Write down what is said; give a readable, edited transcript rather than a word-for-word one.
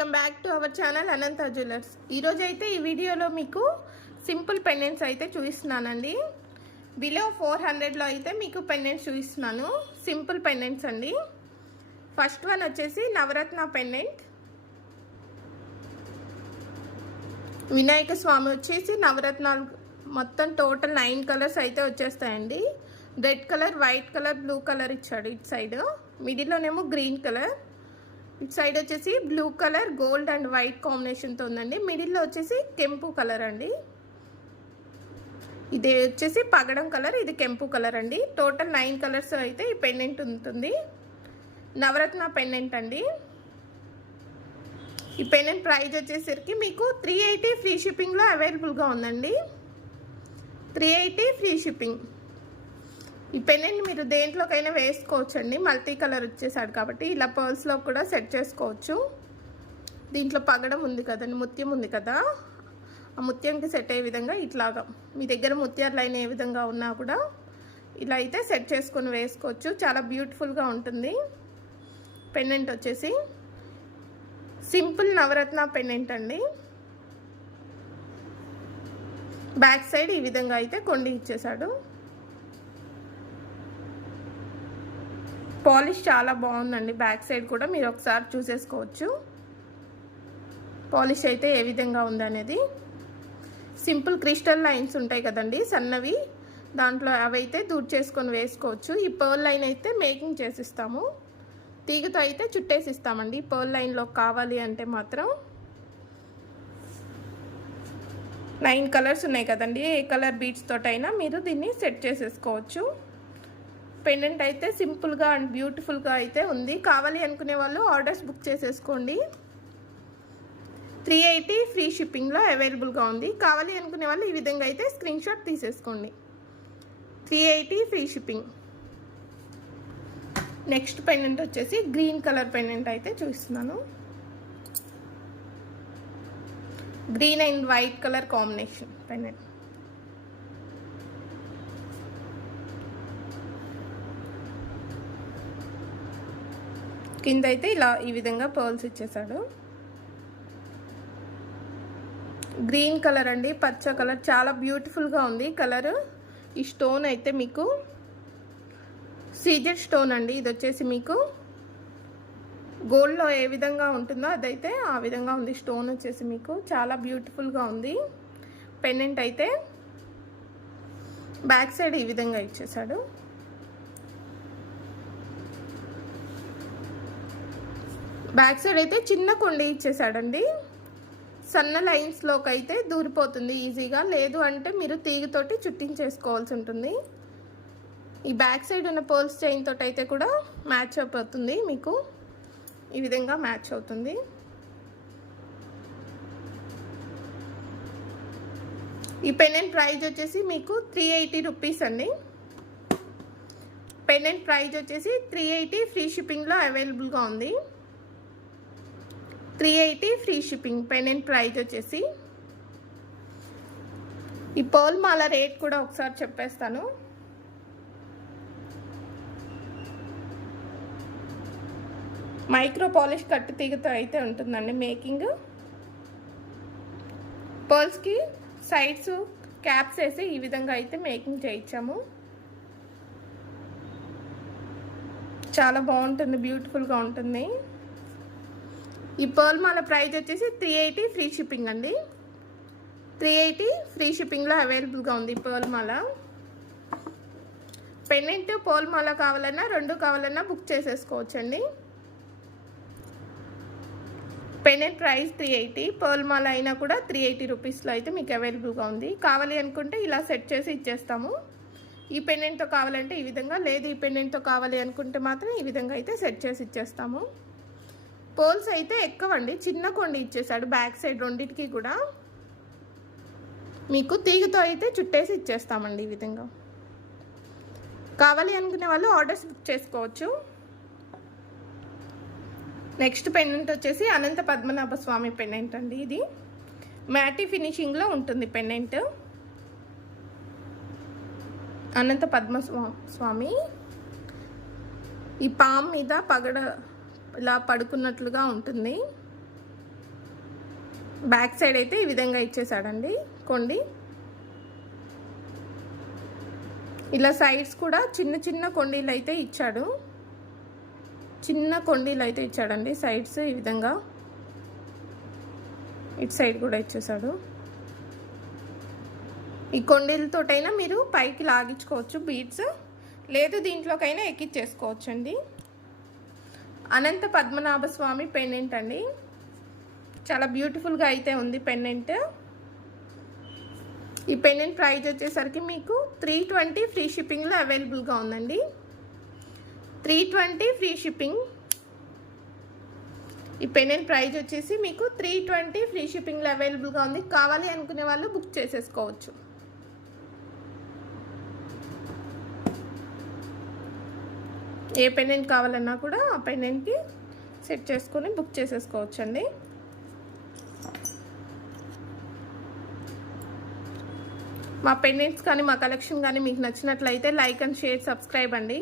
Welcome back to our channel Anantha jewellers. ఈరోజు అయితే ఈ వీడియోలో మీకు సింపుల్ పెండెంట్స్ అయితే చూపిస్తున్నానండి. బిలో 400లో అయితే మీకు పెండెంట్స్ చూపిస్తున్నాను. సింపుల్ పెండెంట్స్ అండి. ఫస్ట్ వన్ వచ్చేసి నవరత్న పెండెంట్. వినాయక స్వామి వచ్చేసి నవరత్నాలు మొత్తం టోటల్ 9 కలర్స్ అయితే వచ్చేస్తాయండి. Red colour, white colour, blue colour ఇచ్చాడు ఇటు సైడ్. మిడిల్లోనేమో గ్రీన్ కలర్, ఇటు సైడ్ వచ్చేసి blue colour, gold and white కాంబినేషన్తో ఉందండి. మిడిల్లో వచ్చేసి కెంపు కలర్ అండి. ఇది వచ్చేసి పగడం కలర్, ఇది కెంపు కలర్ అండి. టోటల్ 9 కలర్స్ అయితే ఈ పెండెంట్ ఉంటుంది. నవరత్న పెండెంట్ అండి. ఈ పెండెంట్ ప్రైస్ వచ్చేసరికి మీకు 380 ఫ్రీ షిప్పింగ్లో అవైలబుల్గా ఉందండి. 380 ఫ్రీ షిప్పింగ్. ఈ పెండెంట్ మీరు దేంట్లోకైనా వేసుకోవచ్చు అండి. మల్టీ కలర్ వచ్చేసాడు కాబట్టి ఇలా పర్ల్స్లో కూడా సెట్ చేసుకోవచ్చు. దీంట్లో పగడం ఉంది కదండి, ముత్యం ఉంది కదా, ఆ ముత్యంకి సెట్ అయ్యే విధంగా ఇట్లాగా మీ దగ్గర ముత్యాలు లైన్ ఏ విధంగా ఉన్నా కూడా ఇలా అయితే సెట్ చేసుకొని వేసుకోవచ్చు. చాలా బ్యూటిఫుల్గా ఉంటుంది. పెండెంట్ వచ్చేసి సింపుల్ నవరత్న పెండెంట్ అండి. బ్యాక్ సైడ్ ఈ విధంగా అయితే కొండి ఇచ్చేసాడు. పాలిష్ చాలా బాగుందండి. బ్యాక్ సైడ్ కూడా మీరు ఒకసారి చూసేసుకోవచ్చు పాలిష్ అయితే ఏ విధంగా ఉందనేది. సింపుల్ క్రిస్టల్ లైన్స్ ఉంటాయి కదండి సన్నవి, దాంట్లో అవైతే దూర్ చేసుకొని వేసుకోవచ్చు. ఈ పర్ల్ లైన్ అయితే మేకింగ్ చేసిస్తాము, తీగతో అయితే చుట్టేసిస్తామండి. పర్ల్ లైన్లో కావాలి అంటే మాత్రం 9 కలర్స్ ఉన్నాయి కదండి, ఏ కలర్ బీడ్స్ తోటైనా మీరు దీన్ని సెట్ చేసేసుకోవచ్చు. పెండెంట్ అయితే సింపుల్గా అండ్ బ్యూటిఫుల్గా అయితే ఉంది. కావాలి అనుకునే వాళ్ళు ఆర్డర్స్ బుక్ చేసేసుకోండి. 380 ఫ్రీ షిప్పింగ్లో అవైలబుల్గా ఉంది. కావాలి అనుకునే వాళ్ళు ఈ విధంగా అయితే స్క్రీన్ షాట్ తీసేసుకోండి. 380 ఫ్రీ షిప్పింగ్. నెక్స్ట్ పెండెంట్ వచ్చేసి గ్రీన్ కలర్ పెండెంట్ అయితే చూపిస్తున్నాను. Green and white colour combination pendant. కింద అయితే ఇలా ఈ విధంగా పర్ల్స్ ఇచ్చేసాడు. గ్రీన్ కలర్ అండి, పచ్చ కలర్, చాలా బ్యూటిఫుల్గా ఉంది కలర్. ఈ స్టోన్ అయితే మీకు సీజెడ్ స్టోన్ అండి. ఇది వచ్చేసి మీకు గోల్డ్లో ఏ విధంగా ఉంటుందో అదైతే ఆ విధంగా ఉంది. స్టోన్ వచ్చేసి మీకు చాలా బ్యూటిఫుల్గా ఉంది. పెండెంట్ అయితే బ్యాక్ సైడ్ ఈ విధంగా ఇచ్చేసాడు. బ్యాక్ సైడ్ అయితే చిన్న కొండి ఇచ్చేసాడండి. సన్న లైన్స్లోకి అయితే దూరిపోతుంది ఈజీగా, లేదు అంటే మీరు తీగతోటి చుట్టించేసుకోవాల్సి ఉంటుంది. ఈ బ్యాక్ సైడ్ ఉన్న పర్ల్స్ చైన్ తోటి అయితే కూడా మ్యాచ్ అయిపోతుంది, మీకు ఈ విధంగా మ్యాచ్ అవుతుంది. ఈ పెండెంట్ ప్రైజ్ వచ్చేసి మీకు 380 రూపీస్ అండి. పెండెంట్ ప్రైజ్ వచ్చేసి 380 ఫ్రీ షిప్పింగ్లో అవైలబుల్గా ఉంది. 380 ఫ్రీ షిప్పింగ్. పెండెంట్ ప్రైజ్ వచ్చేసి. ఈ పర్ల్ మాల రేట్ కూడా ఒకసారి చెప్పేస్తాను. మైక్రో పాలిష్ కట్టు తీగతో అయితే ఉంటుందండి మేకింగ్. పర్ల్స్కి సైడ్స్ క్యాప్స్ వేసి ఈ విధంగా అయితే మేకింగ్ చేయించాము. చాలా బాగుంటుంది, బ్యూటిఫుల్గా ఉంటుంది. ఈ పర్ల్ మాల ప్రైజ్ వచ్చేసి 380 ఫ్రీ షిప్పింగ్ అండి. 380 ఫ్రీ షిప్పింగ్లో అవైలబుల్గా ఉంది పర్ల్ మాల. పెండెంట్ పర్ల్ మాల కావాలన్నా, రెండు కావాలన్నా బుక్ చేసేసుకోవచ్చండి. పెండెంట్ ప్రైస్ 380, పర్ల్ మాల అయినా కూడా 380 రూపీస్లో అయితే మీకు అవైలబుల్గా ఉంది. కావాలి అనుకుంటే ఇలా సెట్ చేసి ఇచ్చేస్తాము. ఈ పెండెంట్తో కావాలంటే ఈ విధంగా, లేదు ఈ పెండెంట్తో కావాలి అనుకుంటే మాత్రం ఈ విధంగా అయితే సెట్ చేసి ఇచ్చేస్తాము. పోల్స్ అయితే ఎక్కువండి, చిన్న కొండి ఇచ్చేసాడు బ్యాక్ సైడ్ రెండింటికి కూడా. మీకు తీగతో అయితే చుట్టేసి ఇచ్చేస్తామండి ఈ విధంగా. కావాలి అనుకునే వాళ్ళు ఆర్డర్స్ బుక్ చేసుకోవచ్చు. నెక్స్ట్ పెండెంట్ వచ్చేసి అనంత పద్మనాభ స్వామి పెండెంట్ అండి. ఇది మ్యాటీ ఫినిషింగ్లో ఉంటుంది పెండెంట్. అనంత పద్మస్వామి ఈ పామ్ మీద పగడ ఇలా పడుకున్నట్లుగా ఉంటుంది. బ్యాక్ సైడ్ అయితే ఈ విధంగా ఇచ్చేసాడండి కొండి. ఇలా సైడ్స్ కూడా చిన్న చిన్న కొండీలు అయితే ఇచ్చాడు. చిన్న కొండీలు అయితే ఇచ్చాడండి సైడ్స్ ఈ విధంగా. ఇటు సైడ్ కూడా ఇచ్చేసాడు. ఈ కొండీలతోటైనా మీరు పైకి లాగించుకోవచ్చు బీడ్స్, లేదు దీంట్లోకైనా ఎక్కించేసుకోవచ్చండి. అనంత పద్మనాభ స్వామి పెండెంట్ అండి. చాలా బ్యూటిఫుల్గా అయితే ఉంది పెండెంట్. ఈ పెండెంట్ ప్రైస్ వచ్చేసరికి మీకు 320 ఫ్రీ షిప్పింగ్లో అవైలబుల్గా ఉందండి. 320 ఫ్రీ షిప్పింగ్. ఈ పెండెంట్ ప్రైస్ వచ్చేసి మీకు 320 ఫ్రీ షిప్పింగ్లో అవైలబుల్గా ఉంది. కావాలి అనుకునే వాళ్ళు బుక్ చేసేసుకోవచ్చు. ఏ పెండెంట్ కావాలన్నా కూడా ఆ పెండెంట్కి సెట్ చేసుకొని బుక్ చేసేసుకోవచ్చండి. మా పెండెంట్స్ కానీ మా కలెక్షన్ కానీ మీకు నచ్చినట్లయితే లైక్ అండ్ షేర్, సబ్స్క్రైబ్ అండి.